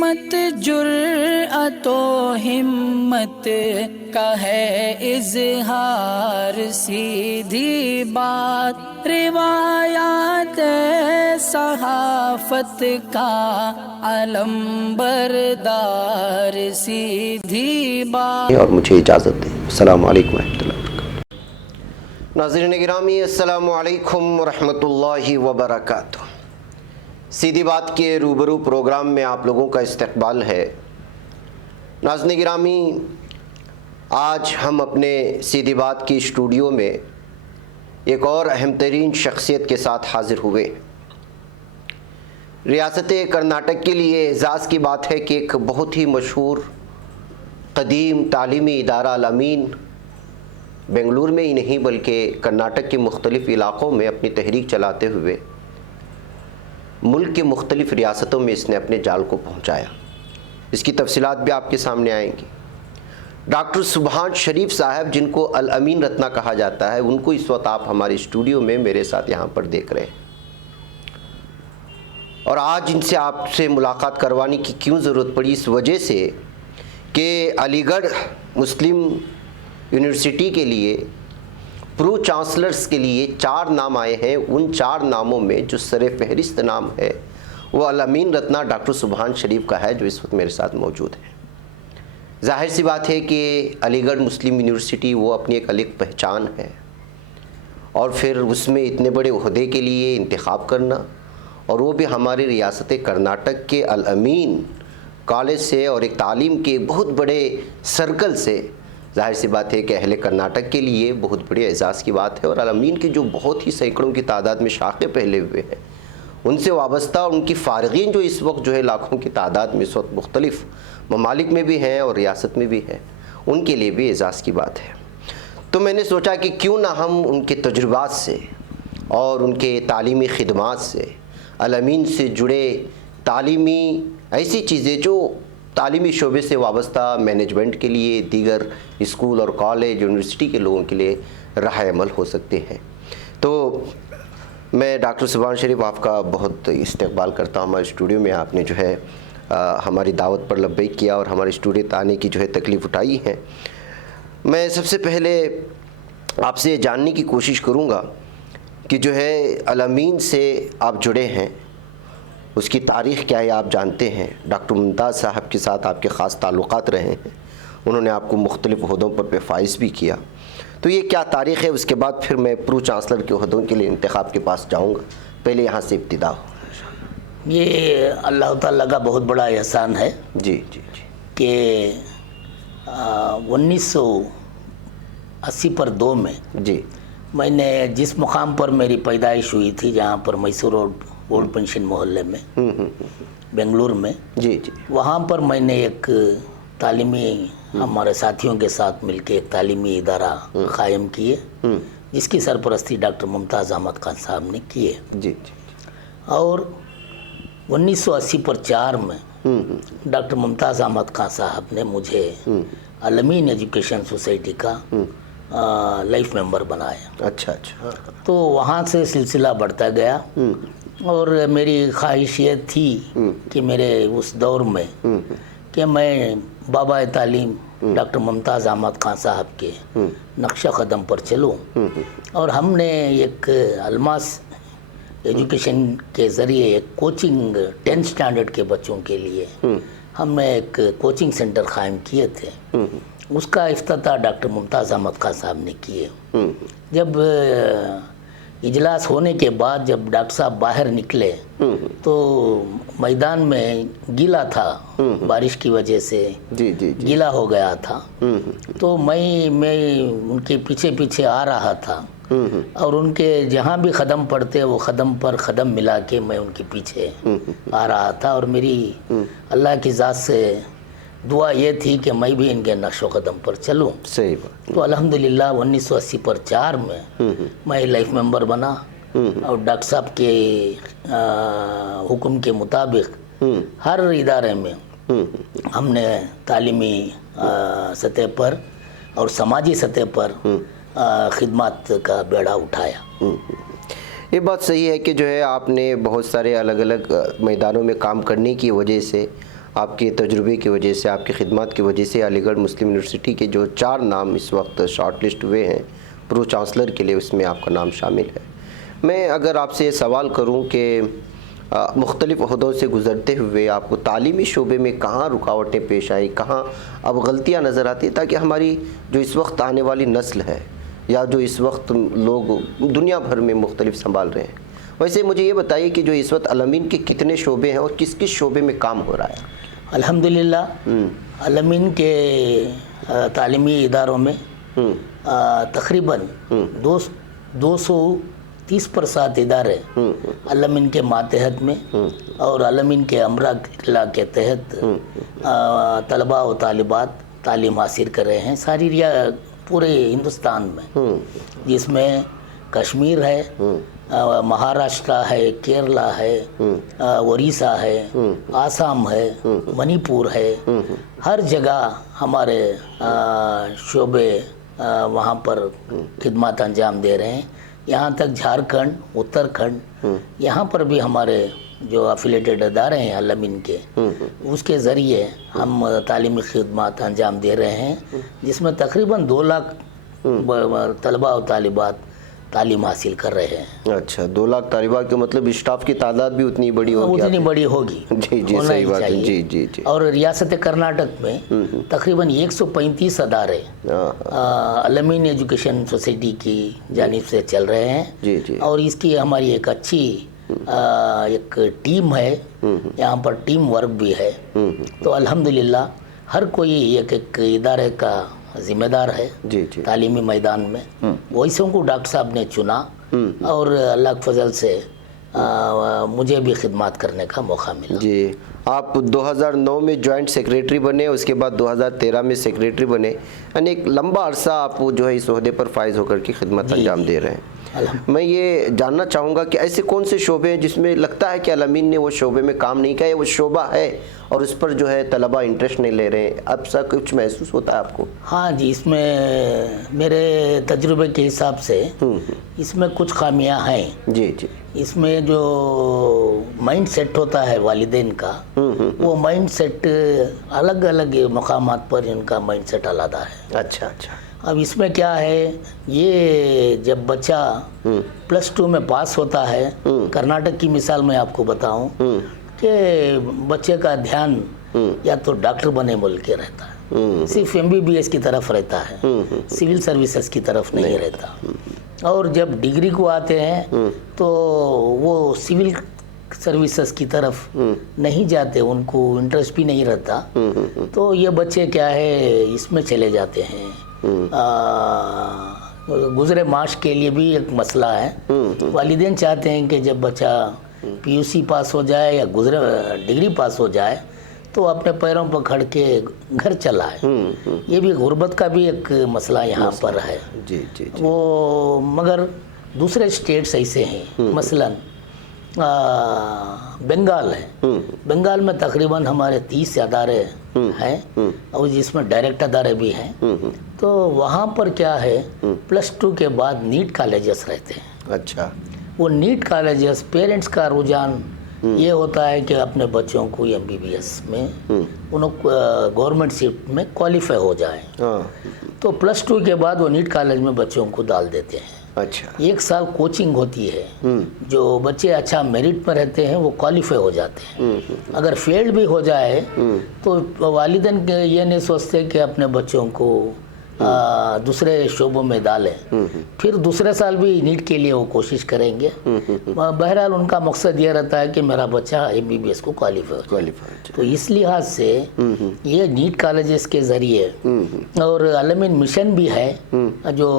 سمت جرأت و ہمت کا ہے اظہار، سیدھی بات روایات صحافت کا علم بردار، سیدھی بات۔ اور مجھے اجازت دیں۔ السلام علیکم ورحمۃ اللہ وبرکاتہ۔ ناظرین گرامی، السلام علیکم ورحمۃ اللہ وبرکاتہ۔ سیدھی بات کے روبرو پروگرام میں آپ لوگوں کا استقبال ہے۔ ناظرین گرامی، آج ہم اپنے سیدھی بات کی اسٹوڈیو میں ایک اور اہم ترین شخصیت کے ساتھ حاضر ہوئے۔ ریاست کرناٹک کے لیے اعزاز کی بات ہے کہ ایک بہت ہی مشہور قدیم تعلیمی ادارہ الامین بنگلور میں ہی نہیں بلکہ کرناٹک کے مختلف علاقوں میں اپنی تحریک چلاتے ہوئے ملک کے مختلف ریاستوں میں اس نے اپنے جال کو پہنچایا۔ اس کی تفصیلات بھی آپ کے سامنے آئیں گی۔ ڈاکٹر سبحان شریف صاحب، جن کو الامین رتنا کہا جاتا ہے، ان کو اس وقت آپ ہمارے اسٹوڈیو میں میرے ساتھ یہاں پر دیکھ رہے ہیں۔ اور آج ان سے آپ سے ملاقات کروانے کی کیوں ضرورت پڑی؟ اس وجہ سے کہ علی گڑھ مسلم یونیورسٹی کے لیے پرو چانسلرز کے لیے 4 نام آئے ہیں۔ ان 4 ناموں میں جو سر فہرست نام ہے وہ الامین رتنا ڈاکٹر سبحان شریف کا ہے، جو اس وقت میرے ساتھ موجود ہے۔ ظاہر سی بات ہے کہ علی گڑھ مسلم یونیورسٹی وہ اپنی ایک الگ پہچان ہے، اور پھر اس میں اتنے بڑے عہدے کے لیے انتخاب کرنا، اور وہ بھی ہماری ریاست کرناٹک کے الامین کالج سے اور ایک تعلیم کے بہت بڑے سرکل سے، ظاہر سی بات ہے کہ اہل کرناٹک کے لیے بہت بڑے اعزاز کی بات ہے۔ اور الامین کی جو بہت ہی سینکڑوں کی تعداد میں شاخیں پھیلے ہوئے ہیں، ان سے وابستہ ان کی فارغین جو اس وقت جو ہے لاکھوں کی تعداد میں اس وقت مختلف ممالک میں بھی ہیں اور ریاست میں بھی ہیں، ان کے لیے بھی اعزاز کی بات ہے۔ تو میں نے سوچا کہ کیوں نہ ہم ان کے تجربات سے اور ان کے تعلیمی خدمات سے، الامین سے جڑے تعلیمی ایسی چیزیں جو تعلیمی شعبے سے وابستہ مینجمنٹ کے لیے، دیگر اسکول اور کالج یونیورسٹی کے لوگوں کے لیے راہ عمل ہو سکتے ہیں، تو میں ڈاکٹر سبحان شریف آپ کا بہت استقبال کرتا ہوں ہمارے اسٹوڈیو میں۔ آپ نے جو ہے ہماری دعوت پر لبیک کیا اور ہمارے اسٹوڈیو آنے کی جو ہے تکلیف اٹھائی ہے۔ میں سب سے پہلے آپ سے جاننے کی کوشش کروں گا کہ جو ہے الامین سے آپ جڑے ہیں، اس کی تاریخ کیا ہے آپ جانتے ہیں۔ ڈاکٹر ممتاز صاحب کے ساتھ آپ کے خاص تعلقات رہے ہیں، انہوں نے آپ کو مختلف عہدوں پر فائز بھی کیا، تو یہ کیا تاریخ ہے؟ اس کے بعد پھر میں پرو چانسلر کے عہدوں کے لیے انتخاب کے پاس جاؤں گا۔ پہلے یہاں سے ابتدا ہو۔ یہ اللہ تعالیٰ کا بہت بڑا احسان ہے جی جی جی کہ 1980 پر 2 میں جی میں نے جس مقام پر میری پیدائش ہوئی تھی، جہاں پر میسور روڈ اولڈ پنشن محلے میں بنگلور میں، جی جی وہاں پر میں نے ایک تعلیمی ہمارے ساتھیوں کے ساتھ مل کے ایک تعلیمی ادارہ قائم کیے، جس کی سرپرستی ڈاکٹر ممتاز احمد خان صاحب نے کیے۔ جی اور 1980 پر 4 میں ڈاکٹر ممتاز احمد خان صاحب نے مجھے الامین ایجوکیشن سوسائٹی کا لائف ممبر بنایا۔ اچھا اچھا تو وہاں سے سلسلہ بڑھتا گیا، اور میری خواہش یہ تھی کہ میرے اس دور میں کہ میں بابا تعلیم ڈاکٹر ممتاز احمد خان صاحب کے نقش قدم پر چلوں، اور ہم نے ایک الماس ایجوکیشن کے ذریعے ایک کوچنگ 10 اسٹینڈرڈ کے بچوں کے لیے ہم نے ایک کوچنگ سینٹر قائم کیے تھے۔ اس کا افتتاح ڈاکٹر ممتاز احمد خان صاحب نے کیے۔ جب اجلاس ہونے کے بعد جب ڈاکٹر صاحب باہر نکلے تو میدان میں گیلا تھا، بارش کی وجہ سے گیلا ہو گیا تھا، تو میں ان کے پیچھے پیچھے آ رہا تھا، اور ان کے جہاں بھی قدم پڑتے وہ قدم پر قدم ملا کے میں ان کے پیچھے آ رہا تھا، اور میری اللہ کی ذات سے دعا یہ تھی کہ میں بھی ان کے نقش و قدم پر چلوں۔ صحیح بات۔ تو الحمدللہ 1980 پر 4 میں لائف ممبر بنا، اور ڈاکٹر صاحب کے حکم کے مطابق ہر ادارے میں ہم نے تعلیمی سطح پر اور سماجی سطح پر خدمات کا بیڑا اٹھایا۔ یہ بات صحیح ہے کہ جو ہے آپ نے بہت سارے الگ الگ میدانوں میں کام کرنے کی وجہ سے آپ کے تجربے کی وجہ سے، آپ کی خدمات کی وجہ سے علی گڑھ مسلم یونیورسٹی کے جو 4 نام اس وقت شارٹ لسٹ ہوئے ہیں پرو چانسلر کے لیے، اس میں آپ کا نام شامل ہے۔ میں اگر آپ سے یہ سوال کروں کہ مختلف عہدوں سے گزرتے ہوئے آپ کو تعلیمی شعبے میں کہاں رکاوٹیں پیش آئی، کہاں اب غلطیاں نظر آتی ہیں، تاکہ ہماری جو اس وقت آنے والی نسل ہے یا جو اس وقت لوگ دنیا بھر میں مختلف سنبھال رہے ہیں، ویسے مجھے یہ بتائیے کہ جو اس وقت الامین کے کتنے شعبے ہیں اور کس کس شعبے میں کام ہو رہا ہے؟ الحمدللہ الامین کے تعلیمی اداروں میں تقریباً 230% ادارے الامین کے ماتحت میں اور الامین کے امرا کے تحت طلباء و طالبات تعلیم حاصل کر رہے ہیں ساری پورے ہندوستان میں، جس میں کشمیر ہے، مہاراشٹرا ہے، کیرلا ہے، اڑیسہ ہے، آسام ہے، منی پور ہے، ہر جگہ ہمارے شعبے وہاں پر خدمات انجام دے رہے ہیں۔ یہاں تک جھارکھنڈ، اتراکھنڈ، یہاں پر بھی ہمارے جو افیلیٹڈ ادارے ہیں الامین کے، اس کے ذریعے ہم تعلیمی خدمات انجام دے رہے ہیں، جس میں تقریباً 2 لاکھ طلباء و طالبات تعلیم حاصل کر رہے ہیں۔ اچھا، 2 لاکھ طالبات کے مطلب اسٹاف کی تعداد بھی اتنی بڑی ہوگی؟ اتنی بڑی ہوگی، جی جی صحیح بات ہے، جی جی جی۔ اور ریاست کرناٹک میں تقریباً 135 ادارے الامین ایجوکیشن سوسائٹی کی جانب سے چل رہے ہیں، جی جی، اور اس کی ہماری ایک اچھی ایک ٹیم ہے، یہاں پر ٹیم ورک بھی ہے، تو الحمدللہ ہر کوئی ایک ادارے کا ذمہ دار ہے جی جی تعلیمی میدان میں۔ ویسوں کو ڈاکٹر صاحب نے چنا اور اللہ کے فضل سے مجھے بھی خدمات کرنے کا موقع ملا۔ جی، آپ 2009 میں جوائنٹ سیکریٹری بنے، اس کے بعد 2013 میں سیکریٹری بنے، یعنی ایک لمبا عرصہ آپ جو ہے اس عہدے پر فائز ہو کر کے خدمت انجام دے رہے ہیں۔ میں یہ جاننا چاہوں گا کہ ایسے کون سے شعبے ہیں جس میں لگتا ہے کہ الامین نے وہ شعبے میں کام نہیں کیا، یا وہ شعبہ ہے اور اس پر جو ہے طلباء انٹرسٹ نہیں لے رہے ہیں، اب سا کچھ محسوس ہوتا ہے آپ کو؟ ہاں جی، اس میں میرے تجربے کے حساب سے اس میں کچھ خامیاں ہیں۔ جی جی، اس میں جو مائنڈ سیٹ ہوتا ہے والدین کا، وہ مائنڈ سیٹ الگ الگ مقامات پر ان کا مائنڈ سیٹ علیحدہ ہے۔ اچھا اچھا۔ اب اس میں کیا ہے، یہ جب بچہ +2 میں پاس ہوتا ہے، کرناٹک کی مثال میں آپ کو بتاؤں کہ بچے کا دھیان یا تو ڈاکٹر بنے بول کے رہتا ہے، صرف MBBS کی طرف رہتا ہے، سول سروسز کی طرف نہیں رہتا، اور جب ڈگری کو آتے ہیں تو وہ سول سروسز کی طرف نہیں جاتے، ان کو انٹرسٹ بھی نہیں رہتا، تو یہ بچے کیا ہے اس میں چلے جاتے ہیں۔ گزرے معاش کے لیے بھی ایک مسئلہ ہے، والدین چاہتے ہیں کہ جب بچہ PUC پاس ہو جائے یا ڈگری پاس ہو جائے تو اپنے پیروں پر کھڑ کے گھر چلائے۔ یہ بھی غربت کا بھی ایک مسئلہ یہاں پر ہے۔ جی جی، وہ مگر دوسرے اسٹیٹس ایسے ہیں، مثلاً بنگال ہے، بنگال میں تقریباً ہمارے 30 ادارے ہیں اور جس میں ڈائریکٹ ادارے بھی ہیں، تو وہاں پر کیا ہے +2 کے بعد نیٹ کالجز رہتے ہیں۔ اچھا، وہ نیٹ کالجز پیرنٹس کا رجحان یہ ہوتا ہے کہ اپنے بچوں کو MBBS میں انہوں گورنمنٹ سیٹ میں کوالیفائی ہو جائیں، تو +2 کے بعد وہ نیٹ کالج میں بچوں کو ڈال دیتے ہیں۔ اچھا، 1 سال کوچنگ ہوتی ہے، جو بچے اچھا میرٹ میں رہتے ہیں وہ کوالیفائی ہو جاتے ہیں۔ اگر فیلڈ بھی ہو جائے تو والدین یہ نہیں سوچتے کہ اپنے بچوں کو دوسرے شعبوں میں ڈالیں، پھر دوسرے سال بھی نیٹ کے لیے وہ کوشش کریں گے۔ بہرحال ان کا مقصد یہ رہتا ہے کہ میرا بچہ MBBS کو کوالیفائی ہو، تو اس لحاظ سے یہ نیٹ کالجز کے ذریعے، اور الامین مشن بھی ہے جو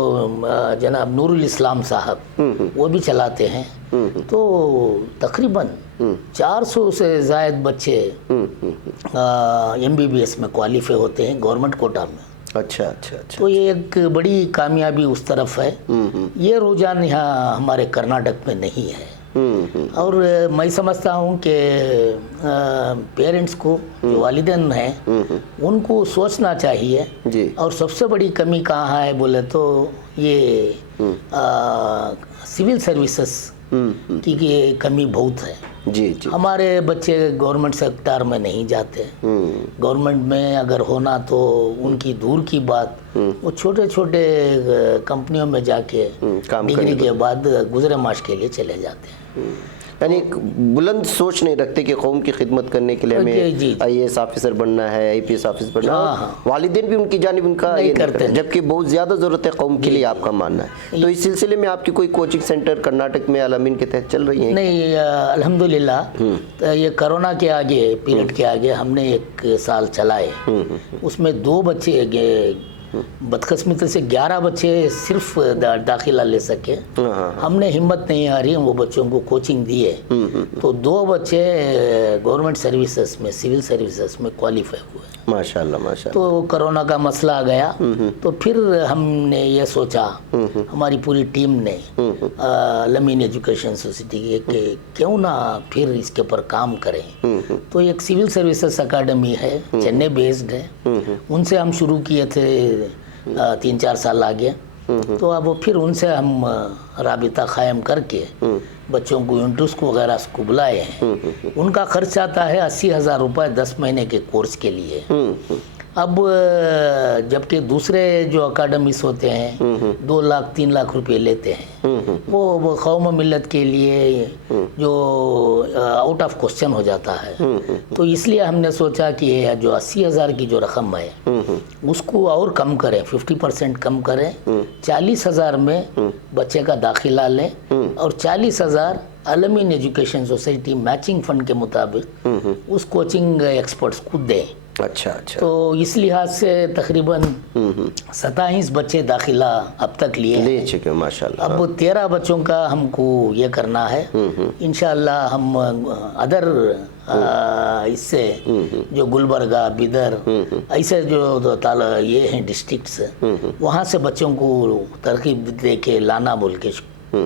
جناب نور الاسلام صاحب وہ بھی چلاتے ہیں، تو تقریباً 400 سے زائد بچے MBBS میں کوالیفائی ہوتے ہیں گورنمنٹ کوٹا میں۔ اچھا اچھا اچھا، تو یہ ایک بڑی کامیابی اس طرف ہے۔ یہ رجحان یہاں ہمارے کرناٹک میں نہیں ہے، اور میں سمجھتا ہوں کہ پیرنٹس کو، جو والدین ہیں، ان کو سوچنا چاہیے۔ اور سب سے بڑی کمی کہاں ہے بولے تو یہ سول سروسز क्योंकि कमी बहुत है। जी जी। हमारे बच्चे गवर्नमेंट सेक्टर में नहीं जाते, गवर्नमेंट में अगर होना तो उनकी दूर की बात, वो छोटे छोटे कंपनियों में जाके डिग्री के बाद गुजरे माश के लिए चले जाते हैं। यानी एक बुलंद सोच नहीं रखते कि कौम की खिदमत करने के लिए हमें IAS ऑफिसर बनना है, IPS ऑफिसर बनना है। वालिदैन भी उनकी जानिब उनका ये करते हैं, जबकि बहुत ज़्यादा ज़रूरत है कौम के लिए, आपका मानना है। तो इस सिलसिले में आपकी कोई कोचिंग सेंटर कर्नाटक में अल-अमीन के तहत चल रही है? नहीं, अल्हम्दुलिल्लाह तो ये कोरोना के आगे पीरियड के आगे हमने 1 साल चलाए। उसमें 2 बच्चे, बदकिस्मती से 11 बच्चे सिर्फ दाखिला ले सके। हमने हिम्मत नहीं हारी, वो बच्चों को कोचिंग दिए, तो 2 बच्चे गवर्नमेंट सर्विसेज में, सिविल सर्विसेज में क्वालिफाई हुए। माशाल्लाह माशाल्लाह। तो कोरोना का मसला आ गया, तो फिर हमने ये सोचा, हमारी पूरी टीम ने अल-अमीन एजुकेशन सोसाइटी के क्यों ना फिर इसके ऊपर काम करें। तो एक सिविल सर्विसेज अकेडमी है, चेन्नई बेस्ड है, उनसे हम शुरू किए थे 3-4 साल आगे। तो अब फिर उनसे हम राबिता कायम करके बच्चों को इंटरेस्ट को वगैरह को बुलाए हैं। उनका खर्च आता है 80,000 रुपये 10 महीने के कोर्स के लिए। अब जबकि दूसरे जो अकाडमीज होते हैं 2 लाख 3 लाख रुपए लेते हैं, वो कौम मिल्लत के लिए जो आउट ऑफ क्वेश्चन हो जाता है। तो इसलिए हमने सोचा कि जो 80,000 की जो रकम है उसको और कम करें, 50% कम करें, 40,000 में बच्चे का दाखिला लें और 40,000 Al-Ameen education society matching fund के मुताबिक उस कोचिंग एक्सपर्ट्स को दें। अच्छा अच्छा। तो इस लिहाज से तकरीबन 27 बच्चे दाखिला अब तक ले चुके माशाल्लाह। अब 13 बच्चों का हमको ये करना है। इंशाअल्लाह हम अदर इससे जो गुलबर्गा, बिदर, ऐसे जो ये हैं डिस्ट्रिक्ट्स, वहाँ से बच्चों को तरकीब दे के लाना बोल के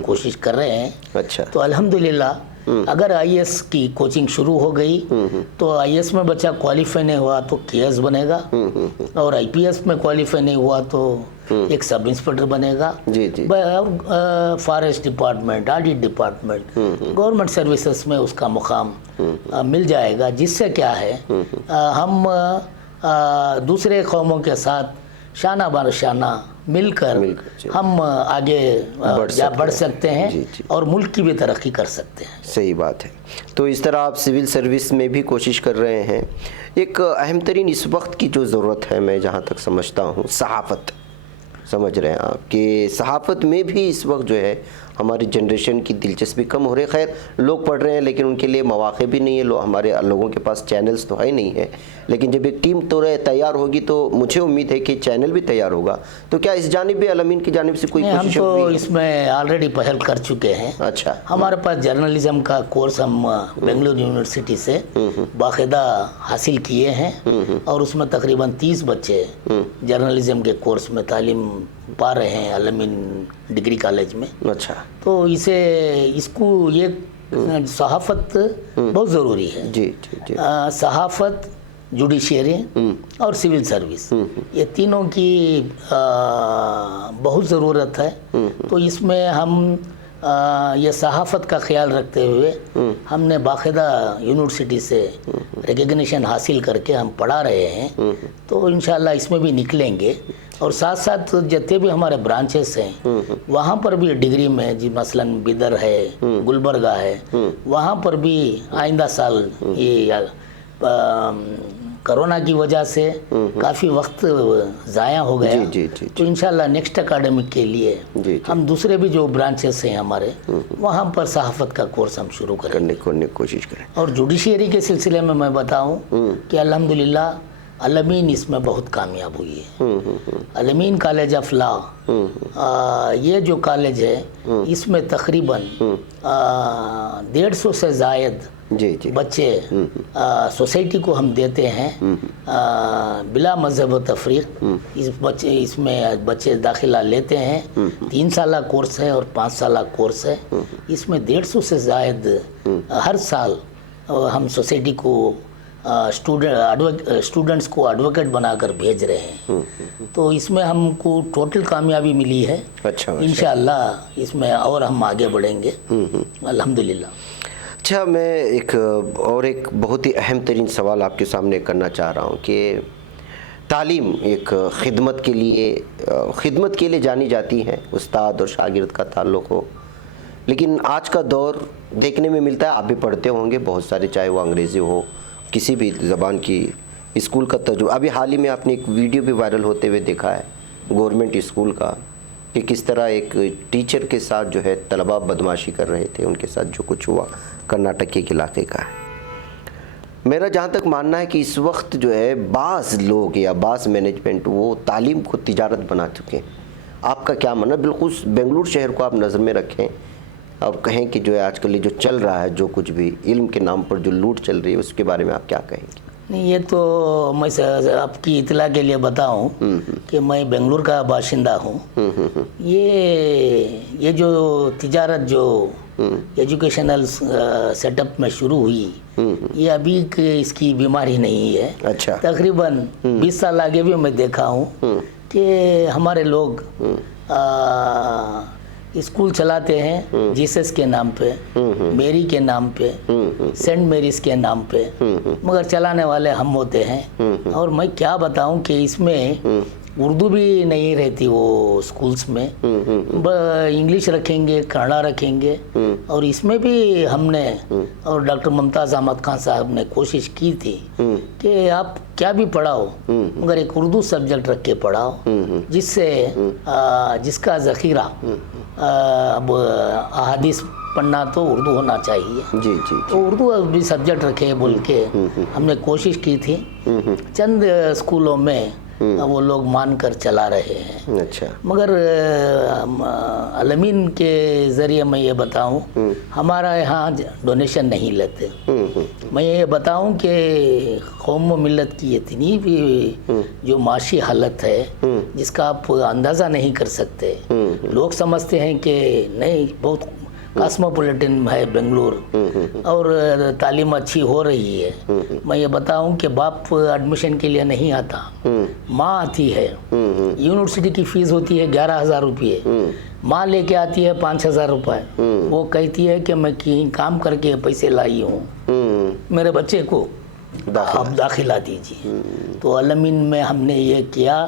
कोशिश कर रहे हैं। अच्छा। तो अल्हम्दुलिल्लाह अगर IAS की कोचिंग शुरू हो गई तो IAS में बच्चा क्वालिफाई नहीं हुआ तो KS बनेगा, और IPS में क्वालिफाई नहीं हुआ तो एक सब इंस्पेक्टर बनेगा। जी जी। और forest department, audit department, government services में उसका मुकाम मिल जाएगा, जिससे क्या है हम दूसरे कौमों के साथ शाना बाशाना मिलकर हम आगे बढ़ सकते हैं। जी जी। और मुल्क की भी तरक्की कर सकते हैं। सही बात है। तो इस तरह आप सिविल सर्विस में भी कोशिश कर रहे हैं। एक अहम तरीन इस वक्त की जो ज़रूरत है, मैं जहाँ तक समझता हूँ, सहाफ़त, समझ रहे हैं आप कि सहाफ़त में भी इस वक्त जो है हमारी जनरेशन की दिलचस्पी कम हो रही है। खैर लोग पढ़ रहे हैं लेकिन उनके लिए मौक़े भी नहीं है, हमारे लोगों के पास चैनल्स तो है नहीं है। लेकिन जब एक टीम तो तैयार होगी तो मुझे उम्मीद है कि चैनल भी तैयार होगा। तो क्या इस जानिब अल-अमीन की जानिब से कोई कोशिश? हम तो इसमें ऑलरेडी पहल कर चुके हैं। अच्छा। हमारे पास जर्नलिज्म का कोर्स हम बेंगलुरु यूनिवर्सिटी से बाकायदा हासिल किए हैं, और उसमें तकरीबन 30 बच्चे जर्नलिज्म के कोर्स में तालीम पा रहे हैं अल-अमीन डिग्री कॉलेज में। अच्छा। तो इसको ये सहाफ़त बहुत ज़रूरी है। जी जी जी। सहाफ़त, जुडिशरी और सिविल सर्विस, ये तीनों की बहुत ज़रूरत है। तो इसमें हम ये सहाफ़त का ख्याल रखते हुए हमने बाकायदा यूनिवर्सिटी से रिकग्निशन हासिल करके हम पढ़ा रहे हैं। तो इंशाल्लाह इसमें भी निकलेंगे, और साथ साथ जितने भी हमारे ब्रांचेस हैं वहाँ पर भी डिग्री में, जी मसलन बिदर है, गुलबर्गा है, वहाँ पर भी आइंदा साल ये कोरोना की वजह से काफ़ी वक्त ज़ाया हो गया। जी, जी, जी, तो इंशाल्लाह नेक्स्ट एकेडमिक के लिए हम दूसरे भी जो ब्रांचेस हैं हमारे, वहाँ पर सहाफ़त का कोर्स हम शुरू करने की कोशिश करें। और जुडिशरी के सिलसिले में मैं बताऊँ कि अल्हम्दुलिल्लाह अल-अमीन इसमें बहुत कामयाब हुई है। अल-अमीन कॉलेज ऑफ लॉ, ये जो कॉलेज है इसमें तकरीबन 150 से ज़ायद बच्चे सोसाइटी को हम देते हैं बिला मज़हब व तफरीक। इसमें बच्चे दाखिला लेते हैं। 3 साल कोर्स है और 5 साल कोर्स है। इसमें 150 से ज़ायद हर साल हम सोसाइटी को स्टूडेंट्स को एडवोकेट बनाकर भेज रहे हैं। तो इसमें हमको टोटल कामयाबी मिली है। अच्छा, इंशाअल्लाह इसमें और हम आगे बढ़ेंगे अल्हम्दुलिल्लाह। अच्छा, मैं एक बहुत ही अहम तरीन सवाल आपके सामने करना चाह रहा हूँ कि तालीम एक खिदमत के लिए जानी जाती है, उस्ताद और शागिर्द का ताल्लुक़ हो, लेकिन आज का दौर देखने में मिलता है, आप भी पढ़ते होंगे बहुत सारे, चाहे वो अंग्रेज़ी हो, किसी भी ज़बान की, स्कूल का तजुर्बा। अभी हाल ही में आपने एक वीडियो भी वायरल होते हुए देखा है गवर्नमेंट स्कूल का, कि किस तरह एक टीचर के साथ जो है तलबा बदमाशी कर रहे थे, उनके साथ जो कुछ हुआ कर्नाटक के इलाके का है। मेरा जहाँ तक मानना है कि इस वक्त जो है बाज़ लोग या बाज़ मैनेजमेंट वो तालीम को तिजारत बना चुके हैं। आपका क्या मानना? बिल्कुल बेंगलुरु शहर को आप नज़र में रखें और कहें कि जो है आजकल ये जो चल रहा है, जो कुछ भी इल्म के नाम पर जो लूट चल रही है, उसके बारे में आप क्या कहेंगे? नहीं, ये तो मैं आपकी इतला के लिए बताऊं कि मैं बेंगलुरु का बाशिंदा हूं। ये जो तिजारत जो एजुकेशनल सेटअप में शुरू हुई, ये अभी इसकी बीमारी नहीं है। अच्छा। तकरीबन 20 साल आगे भी मैं देखा हूँ कि हमारे लोग स्कूल चलाते हैं जीसस के नाम पे, मेरी के नाम पे, सेंट मेरीज के नाम पे, मगर चलाने वाले हम होते हैं। और मैं क्या बताऊं कि इसमें उर्दू भी नहीं रहती वो स्कूल्स में, इंग्लिश रखेंगे, कन्नड़ा रखेंगे। और इसमें भी हमने और डॉक्टर मुमताज़ अहमद खान साहब ने कोशिश की थी कि आप क्या भी पढ़ाओ मगर एक उर्दू सब्जेक्ट रख के पढ़ाओ, जिससे जिसका ज़ख़ीरा अब अहादीस पढ़ना तो उर्दू होना चाहिए। जी। तो उर्दू भी सब्जेक्ट रखे बोल के हमने कोशिश की थी। चंद स्कूलों में वो लोग मान कर चला रहे हैं। अच्छा। मगर अलमीन के ज़रिए मैं ये बताऊं, हमारा यहाँ डोनेशन नहीं लेते। मैं ये बताऊं कि कौम व मिलत की इतनी भी जो माशी हालत है जिसका आप अंदाज़ा नहीं कर सकते। लोग समझते हैं कि नहीं, बहुत कॉस्मोपॉलिटन है बेंगलुरु और तालीम अच्छी हो रही है। मैं ये बताऊं कि बाप एडमिशन के लिए नहीं आता, माँ आती है। यूनिवर्सिटी की फ़ीस होती है 11,000 रुपये, माँ लेके आती है 5,000 रुपये। वो कहती है कि मैं कहीं काम करके पैसे लाई हूँ, मेरे बच्चे को आप दाखिला दीजिए। तो अलमीन में हमने ये किया।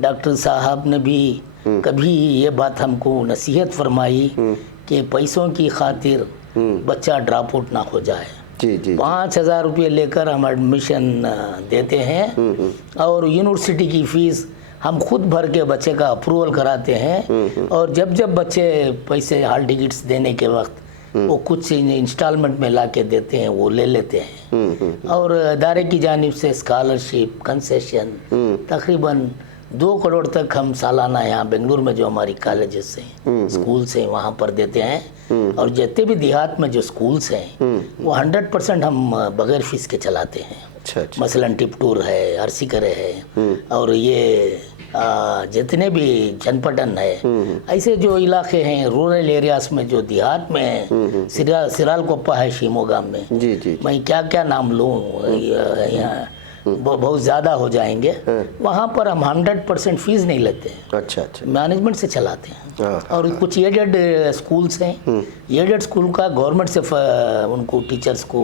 डॉक्टर साहब ने भी कभी ये बात हमको नसीहत फरमाई कि पैसों की खातिर बच्चा ड्रॉप आउट ना हो जाए। जी। 5,000 रुपये लेकर हम एडमिशन देते हैं और यूनिवर्सिटी की फ़ीस हम खुद भर के बच्चे का अप्रूवल कराते हैं। और जब बच्चे पैसे हॉल टिकट्स देने के वक्त वो कुछ इंस्टॉलमेंट में ला के देते हैं, वो ले लेते हैं। और इदारे की जानिब से स्कॉलरशिप, कंसेशन तकरीबन 2 करोड़ तक हम सालाना यहाँ बेंगलुरु में जो हमारी कॉलेजेस हैं, स्कूल्स हैं, वहाँ पर देते हैं। और जितने भी देहात में जो स्कूल्स हैं वो 100% हम बगैर फीस के चलाते हैं। अच्छा। मसलन टिपटूर है, अरसीकरे है, और ये जितने भी जनपटन है, ऐसे जो इलाके हैं रूरल एरियाज में, जो देहात में सिराल कोप्पा है शिमोगा में। जी। मैं क्या नाम लूँ, यहाँ बहुत ज़्यादा हो जाएंगे। वहाँ पर हम 100% फीस नहीं लेते हैं। अच्छा। मैनेजमेंट से चलाते हैं। और कुछ एडेड स्कूल्स हैं, एडेड स्कूल का गवर्नमेंट से उनको टीचर्स को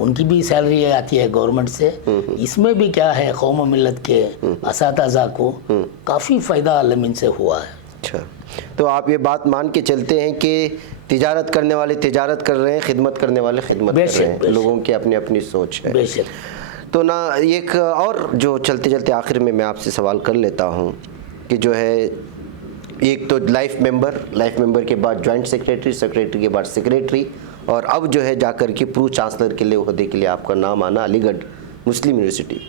उनकी भी सैलरी आती है गवर्नमेंट से। इसमें भी क्या है, कौम व मिल्लत के असातिज़ा को काफ़ी फ़ायदा अलमीन से हुआ है। अच्छा, तो आप ये बात मान के चलते हैं कि तिजारत करने वाले तिजारत कर रहे हैं, खिदमत करने वाले खिदमत कर रहे हैं। लोगों की अपनी अपनी सोच है। बेशक। तो ना एक और जो चलते चलते आखिर में मैं आपसे सवाल कर लेता हूँ कि जो है एक तो लाइफ मेंबर के बाद जॉइंट सेक्रेटरी के बाद सेक्रेटरी, और अब जो है जाकर के प्रो चांसलर के लिए ओहदे के लिए आपका नाम आना अलीगढ़ मुस्लिम यूनिवर्सिटी।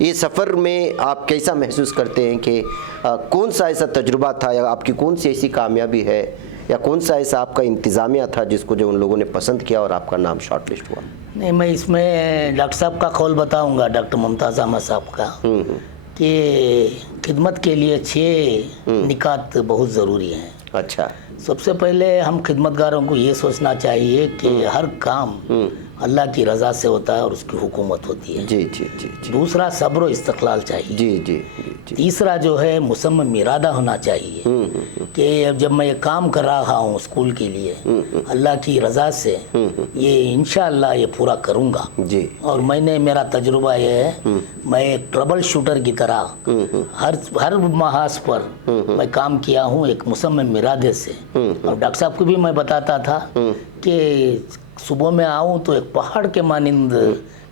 ये सफ़र में आप कैसा महसूस करते हैं कि कौन सा ऐसा तजुर्बा था, या आपकी कौन सी ऐसी कामयाबी है, या कौन सा ऐसा आपका इंतज़ामिया था जिसको जो उन लोगों ने पसंद किया और आपका नाम शॉर्ट लिस्ट हुआ? नहीं, मैं इसमें डॉक्टर साहब का कौल बताऊंगा, डॉक्टर मुमताज़ अहमद साहब का, कि खिदमत के लिए 6 निकात बहुत ज़रूरी हैं। अच्छा। सबसे पहले हम खिदमतगारों को ये सोचना चाहिए कि हर काम अल्लाह की रज़ा से होता है और उसकी हुकूमत होती है। जी जी जी जी दूसरा सब्र और इस्तक़लाल चाहिए। जी जी जी तीसरा जो है मुसम्मम इरादा होना चाहिए कि जब मैं ये काम कर रहा हूँ स्कूल के लिए, अल्लाह की रज़ा से ये इंशाअल्लाह ये पूरा करूँगा। जी और मेरा तजुर्बा ये है, मैं एक ट्रबल शूटर की तरह हर महाज पर मैं काम किया हूँ एक मुसम्मम इरादे से। और डॉक्टर साहब को भी मैं बताता था कि सुबह में आऊँ तो एक पहाड़ के मानिंद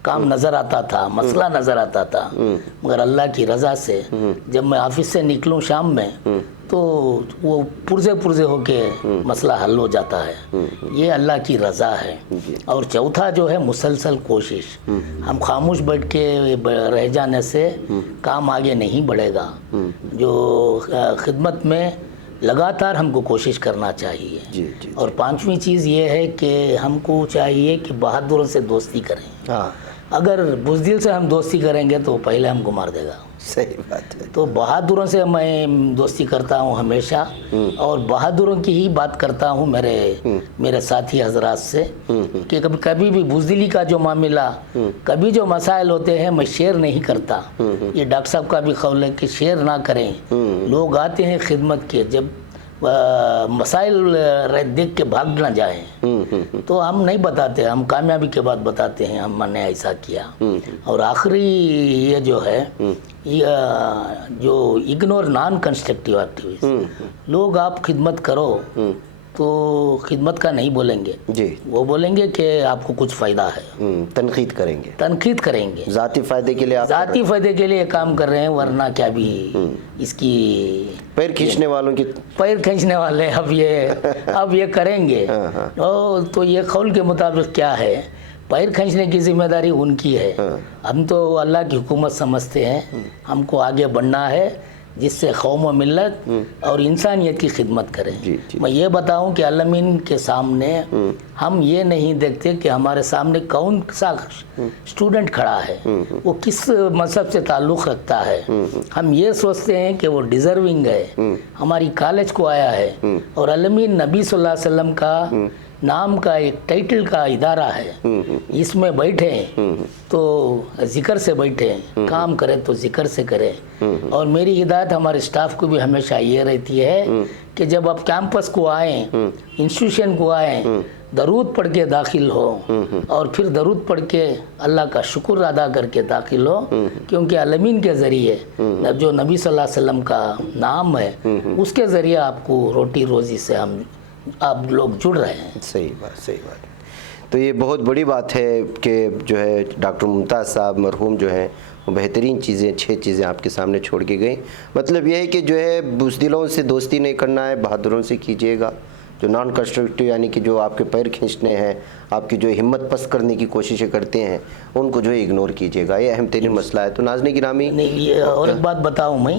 काम नज़र आता था, मसला नज़र आता था, मगर अल्लाह की रज़ा से जब मैं ऑफिस से निकलूँ शाम में तो वो पुरजे होके मसला हल हो जाता है। ये अल्लाह की रज़ा है। और चौथा जो है मुसलसल कोशिश। हम खामोश बैठ के रह जाने से काम आगे नहीं बढ़ेगा। जो खिदमत में लगातार हमको कोशिश करना चाहिए। जी जी और पांचवी चीज़ ये है कि हमको चाहिए कि बहादुरों से दोस्ती करें। हाँ अगर बुज़दिल से हम दोस्ती करेंगे तो पहले हमको मार देगा। सही बात है। तो बहादुरों से मैं दोस्ती करता हूँ हमेशा, और बहादुरों की ही बात करता हूँ मेरे साथी हजरात से कि कभी भी बुज़दिली का जो मामला, कभी जो मसाइल होते हैं मैं शेयर नहीं करता। ये डॉक्टर साहब का भी कौल है कि शेयर ना करें। लोग आते हैं खिदमत के, जब मसाइल देख के भाग ना जाएं तो हम नहीं बताते, हम कामयाबी के बाद बताते हैं हमने ऐसा किया। और आखिरी ये जो है जो इग्नोर नॉन कंस्ट्रक्टिव एक्टिविटीज। लोग आप खिदमत करो तो खिदमत का नहीं बोलेंगे जी, वो बोलेंगे कि आपको कुछ फ़ायदा है। तनकीद करेंगे ज़ाती फ़ायदे के लिए, आप ज़ाती फ़ायदे के लिए काम कर रहे हैं, वरना क्या भी इसकी पैर खींचने वालों की पैर खींचने वाले अब ये करेंगे। तो ये कौल के मुताबिक क्या है, पैर खींचने की जिम्मेदारी उनकी है। हम तो अल्लाह की हुकूमत समझते हैं, हमको आगे बढ़ना है जिससे कौम व मिल्लत और इंसानियत की खिदमत करें। जी, जी। मैं ये बताऊं कि अल्लामीन के सामने हम ये नहीं देखते कि हमारे सामने कौन सा स्टूडेंट खड़ा है, वो किस मजहब से ताल्लुक़ रखता है। हम ये सोचते हैं कि वो डिज़र्विंग है, हमारी कॉलेज को आया है। और अल्लामीन नबी सल्लल्लाहु अलैहि वसल्लम का नाम का एक टाइटल का इदारा है, इसमें बैठे तो जिक्र से बैठे, काम करें तो जिक्र से करें। और मेरी हिदायत हमारे स्टाफ को भी हमेशा ये रहती है कि जब आप कैंपस को आए, इंस्टीट्यूशन को आए, दरूद पढ़ के दाखिल हो और फिर दरूद पढ़ के अल्लाह का शुक्र अदा करके दाखिल हो, क्योंकि अल्लामीन के ज़रिए जो नबी सल्लल्लाहु अलैहि वसल्लम का नाम है उसके ज़रिए आपको रोटी रोज़ी से आप लोग जुड़ रहे हैं। सही बात। तो ये बहुत बड़ी बात है कि जो है डॉक्टर मुमताज़ साहब मरहूम जो हैं वो बेहतरीन चीज़ें 6 चीज़ें आपके सामने छोड़ के गई। मतलब ये है कि जो है बुज़दिलों से दोस्ती नहीं करना है, बहादुरों से कीजिएगा। जो नॉन कंस्ट्रक्टिव यानी कि जो आपके पैर खींचने हैं, आपकी जो हिम्मत पस्त करने की कोशिशें करते हैं, उनको जो है इग्नोर कीजिएगा। ये अहम तरीन मसला है। तो नाज़रीन गिरामी, नहीं ये और एक बात बताऊं मैं,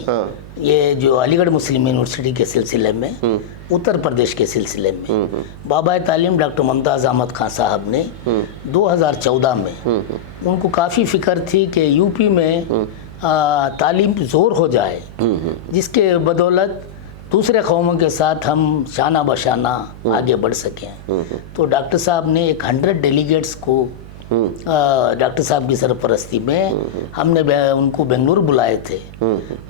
ये जो अलीगढ़ मुस्लिम यूनिवर्सिटी के सिलसिले में, उत्तर प्रदेश के सिलसिले में बाबा तालीम डॉक्टर मुमताज़ अहमद खान साहब ने 2014 में उनको काफ़ी फ़िक्र थी कि यूपी में तालीम जोर हो जाए, जिसके बदौलत दूसरे कौमों के साथ हम शाना बशाना आगे बढ़ सकें। तो डॉक्टर साहब ने एक 100 डेलीगेट्स को डॉक्टर साहब की सरपरस्ती में हमने उनको बेंगलुरु बुलाए थे।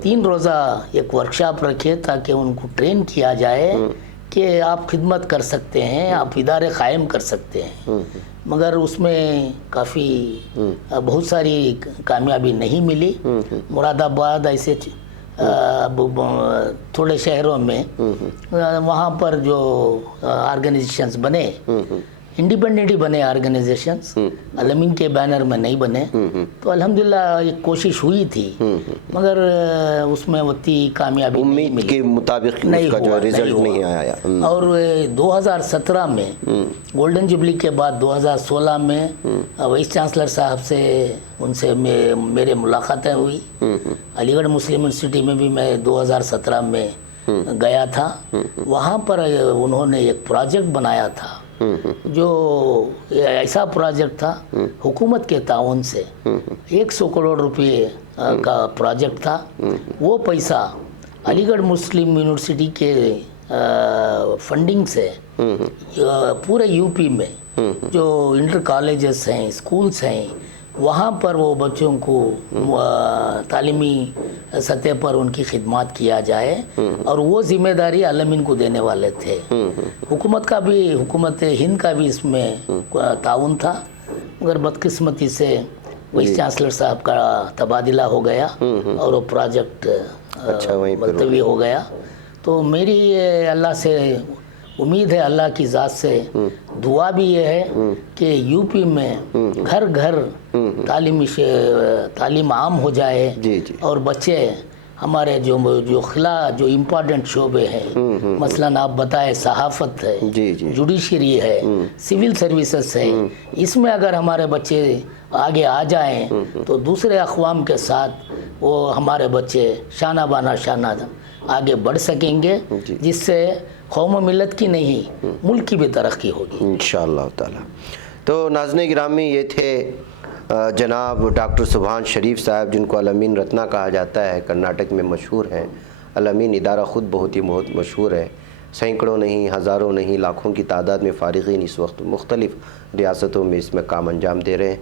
3 रोज़ा एक वर्कशॉप रखे ताकि उनको ट्रेन किया जाए कि आप खिदमत कर सकते हैं, आप इदारे कायम कर सकते हैं। मगर उसमें काफ़ी बहुत सारी कामयाबी नहीं मिली। मुरादाबाद ऐसे थोड़े शहरों में वहाँ पर जो ऑर्गेनाइजेशंस बने, इंडिपेंडेंट ही बने ऑर्गेनाइजेशंस, अल्लामीन के बैनर में नहीं बने। तो अल्हम्दुलिल्लाह एक कोशिश हुई थी, मगर उसमें उतनी कामयाबी उम्मीद के मुताबिक उसका जो रिजल्ट नहीं आया। और 2017 में गोल्डन जुबली के बाद 2016 में वाइस चांसलर साहब से उनसे मेरे मुलाकातें हुई। अलीगढ़ मुस्लिम यूनिवर्सिटी में भी मैं 2017 में गया था। वहाँ पर उन्होंने एक प्रोजेक्ट बनाया था, जो ऐसा प्रोजेक्ट था हुकूमत के ताउन से 100 करोड़ रुपए का प्रोजेक्ट था। वो पैसा अलीगढ़ मुस्लिम यूनिवर्सिटी के फंडिंग से पूरे यूपी में جو انٹر کالجز ہیں، اسکولس ہیں، وہاں پر وہ بچوں کو تعلیمی سطح پر ان کی خدمات کیا جائے، اور وہ ذمہ داری علامین کو دینے والے تھے۔ حکومت ہند کا بھی اس میں تعاون تھا، مگر بدقسمتی سے وائس چانسلر صاحب کا تبادلہ ہو گیا اور وہ پروجیکٹ ملتوی ہو گیا۔ تو میری اللہ سے امید ہے، اللہ کی ذات سے دعا بھی یہ ہے کہ یو پی میں گھر گھر تعلیم عام ہو جائے، اور بچے ہمارے جو امپورٹنٹ شعبے ہیں، مثلاً آپ بتائیں صحافت ہے، جوڈیشری ہے، سول سروسز ہے، اس میں اگر ہمارے بچے آگے آ جائیں تو دوسرے اقوام کے ساتھ وہ ہمارے بچے شانہ بانہ شانہ آگے بڑھ سکیں گے، جس سے قوم و ملت کی نہیں ملک کی بھی ترقی ہوگی انشاءاللہ تعالی۔ تو ناظرین گرامی، یہ تھے جناب ڈاکٹر سبحان شریف صاحب، جن کو الامین رتنا کہا جاتا ہے، کرناٹک میں مشہور ہیں۔ الامین ادارہ خود بہت مشہور ہے، سینکڑوں نہیں، ہزاروں نہیں، لاکھوں کی تعداد میں فارغین اس وقت مختلف ریاستوں میں اس میں کام انجام دے رہے ہیں۔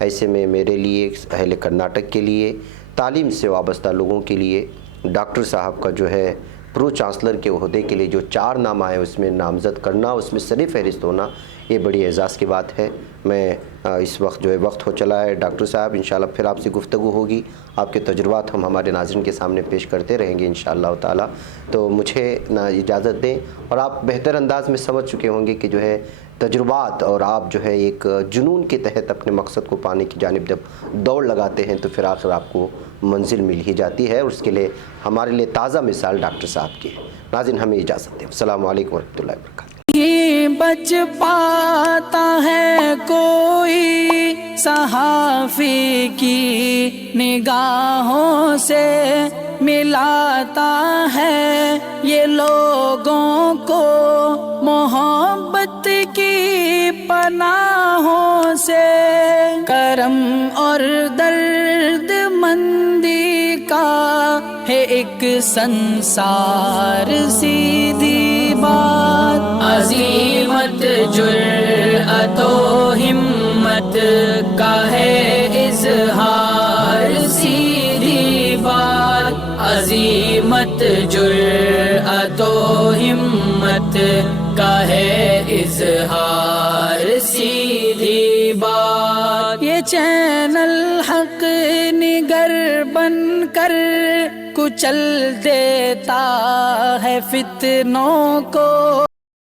ایسے میں میرے لیے، اہل کرناٹک کے لیے، تعلیم سے وابستہ لوگوں کے لیے ڈاکٹر صاحب کا جو ہے پرو چانسلر کے عہدے کے لیے جو 4 نام آئے اس میں نامزد کرنا، اس میں سر فہرست ہونا، یہ بڑی اعزاز کی بات ہے۔ میں اس وقت جو ہے وقت ہو چلا ہے ڈاکٹر صاحب، انشاءاللہ پھر آپ سے گفتگو ہوگی، آپ کے تجربات ہم ہمارے ناظرین کے سامنے پیش کرتے رہیں گے انشاءاللہ تعالی۔ تو مجھے اجازت دیں، اور آپ بہتر انداز میں سمجھ چکے ہوں گے کہ جو ہے تجربات، اور آپ جو ہے ایک جنون کے تحت اپنے مقصد کو پانے کی جانب جب دوڑ لگاتے ہیں تو پھر آخر آپ کو منزل مل ہی جاتی ہے، اور اس کے لیے ہمارے لیے تازہ مثال ڈاکٹر صاحب کی ہے۔ ناظرین ہمیں اجازت دیں، السلام علیکم ورحمۃ اللہ وبرکاتہ۔ بچ پاتا ہے کوئی صحافی کی نگاہوں سے، ملاتا ہے یہ لوگوں کو محبت کی پناہوں سے، کرم اور درد مندی کا ہے ایک سنسار، سیدھی بات عظیمت جرأت و ہمت کا ہے اظہار، سیدھی بات عظیمت جرأت و ہمت کا ہے اظہار، سیدھی بات۔ یہ چینل حق نگر بن کر کچل دیتا ہے فتنوں کو،